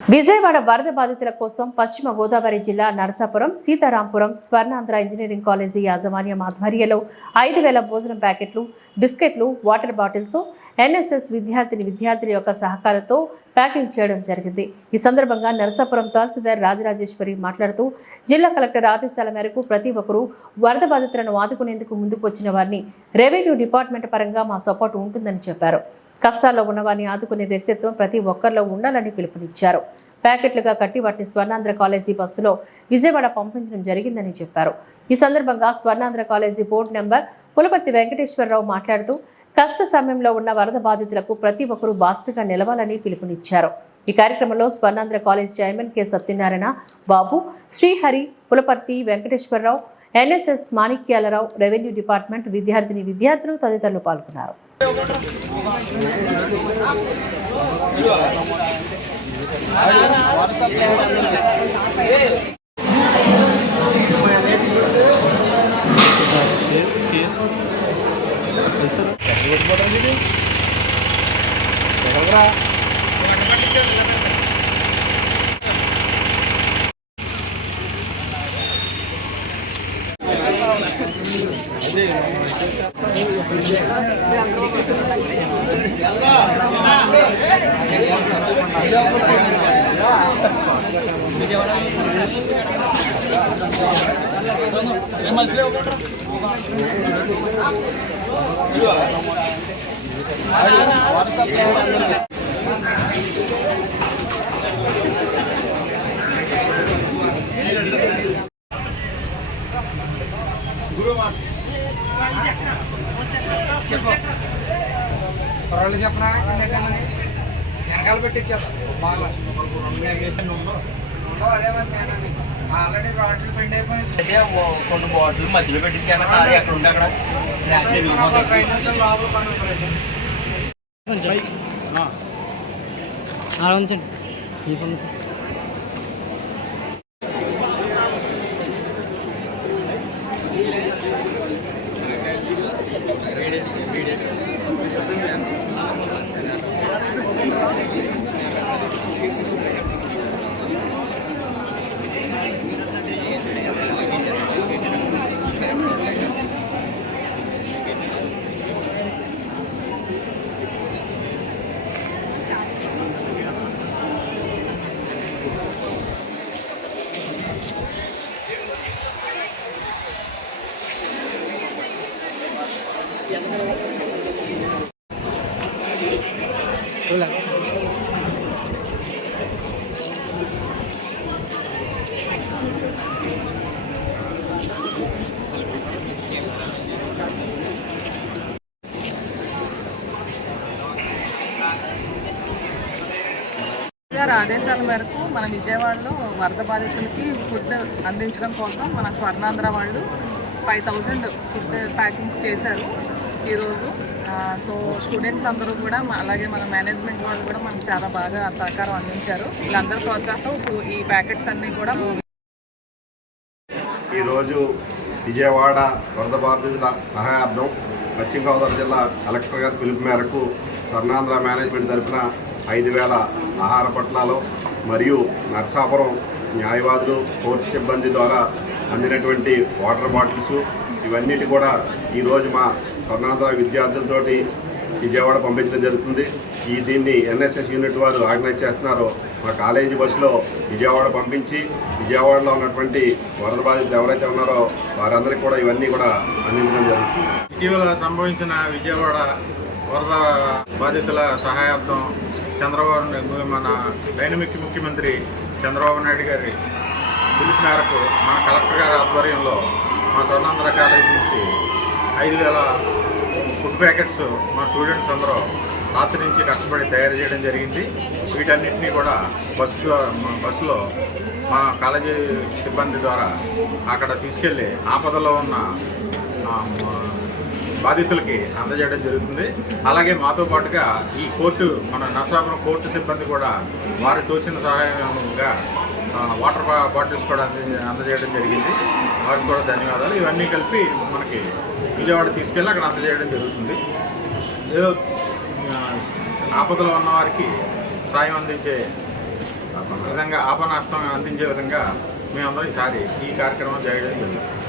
విజయవాడ వరద బాధితుల కోసం పశ్చిమ గోదావరి జిల్లా నరసాపురం సీతారాంపురం స్వర్ణాంధ్ర ఇంజనీరింగ్ కాలేజీ యాజమాన్యం ఆధ్వర్యంలో 5,000 భోజనం ప్యాకెట్లు, బిస్కెట్లు, వాటర్ బాటిల్స్ ఎన్ఎస్ఎస్ విద్యార్థుల యొక్క సహకారంతో ప్యాకింగ్ చేయడం జరిగింది. ఈ సందర్భంగా నరసాపురం తహసీల్దార్ రాజరాజేశ్వరి మాట్లాడుతూ జిల్లా కలెక్టర్ ఆదేశాల మేరకు ప్రతి ఒక్కరూ వరద బాధితులను ఆదుకునేందుకు ముందుకు వచ్చిన వారిని రెవెన్యూ డిపార్ట్మెంట్ పరంగా మా సపోర్ట్ ఉంటుందని చెప్పారు. కష్టాల్లో ఉన్నవారిని ఆదుకునే వ్యక్తిత్వం ప్రతి ఒక్కరిలో ఉండాలని పిలుపునిచ్చారు. ప్యాకెట్లుగా కట్టి వాటిని స్వర్ణాంధ్ర కాలేజీ బస్సులో విజయవాడ పంపించడం జరిగిందని చెప్పారు. ఈ సందర్భంగా Swarnandhra college board member Pulaparthi Venkateswara Rao మాట్లాడుతూ కష్ట సమయంలో ఉన్న వరద బాధితులకు ప్రతి ఒక్కరూ బాస్టర్గా నిలవాలని పిలుపునిచ్చారు. ఈ కార్యక్రమంలో Swarnandhra college chairman K Satyanarayana బాబు, Srihari, Pulaparthi Venkateswararao, NSS Manikyalarao, revenue department విద్యార్థులు తదితరులు పాల్గొన్నారు. చెప్పరా వెనకాల పెట్టించేస్తా బాగా ఆల్రెడీ బాటిల్ పెండ్ అయిపోయి కొన్ని బాటిల్ మధ్యలో పెట్టించాను. ఎక్కడ ఉంటే అక్కడ ఉంచండి. ఆదేశాల మేరకు మన విజయవాడలో వరద బాధితులకి ఫుడ్ అందించడం కోసం మన స్వర్ణాంధ్ర వాళ్ళు 5,000 ఫుడ్ ప్యాకింగ్స్ చేశారు ఈరోజు. సో స్టూడెంట్స్ అందరూ కూడా అలాగే మన మేనేజ్మెంట్ వాళ్ళు కూడా మనకు చాలా బాగా సహకారం అందించారు. వీళ్ళందరూ ప్రోత్సాహంతో ఈ ప్యాకెట్స్ అన్నీ కూడా ఈరోజు విజయవాడ వరద బాధితుల సహాయార్థం పశ్చిమ గోదావరి జిల్లా కలెక్టర్ గారి పిలుపు మేరకు స్వర్ణాంధ్ర మేనేజ్మెంట్ తరఫున 5,000 ఆహార పొట్లాలు మరియు నర్సాపురం న్యాయవాదులు, కోర్టు సిబ్బంది ద్వారా అందినటువంటి వాటర్ బాటిల్స్ ఇవన్నిటి కూడా ఈరోజు మా స్వర్ణాంధ్ర విద్యార్థులతోటి విజయవాడ పంపించడం జరుగుతుంది. దీన్ని ఎన్ఎస్ఎస్ యూనిట్ వారు ఆర్గనైజ్ చేస్తున్నారు. మా కాలేజీ బస్సులో విజయవాడ పంపించి విజయవాడలో ఉన్నటువంటి వరద బాధితులు ఎవరైతే ఉన్నారో వారందరికీ కూడా ఇవన్నీ కూడా అందించడం జరుగుతుంది. ఇటీవల సంభవించిన విజయవాడ వరద బాధితుల సహాయార్థం మన డైనమిక్ ముఖ్యమంత్రి చంద్రబాబు నాయుడు గారి పిలుపు మేరకు మన కలెక్టర్ గారి ఆధ్వర్యంలో మా స్వర్ణాంధ్ర కాలేజీ నుంచి 5,000 ఫుడ్ ప్యాకెట్స్ మా స్టూడెంట్స్ అందరూ రాత్రి నుంచి కష్టపడి తయారు చేయడం జరిగింది. వీటన్నిటినీ కూడా బస్సులో మా కాలేజీ సిబ్బంది ద్వారా అక్కడ తీసుకెళ్ళి ఆపదలో ఉన్న బాధితులకి అందజేయడం జరుగుతుంది. అలాగే మాతో పాటుగా ఈ మన నరసాపురం కోర్టు సిబ్బంది కూడా వారి తోచిన సహాయంగా వాటర్ బాటిల్స్ కూడా అందజేయడం జరిగింది. వారికి కూడా ధన్యవాదాలు. ఇవన్నీ కలిపి మనకి విజయవాడ తీసుకెళ్ళి అక్కడ అందజేయడం జరుగుతుంది. ఏదో ఆపదలో ఉన్న వారికి సాయం అందించే విధంగా ఆపనాస్తం అందించే విధంగా మేమందరం ఈసారి ఈ కార్యక్రమం చేయడం జరిగింది.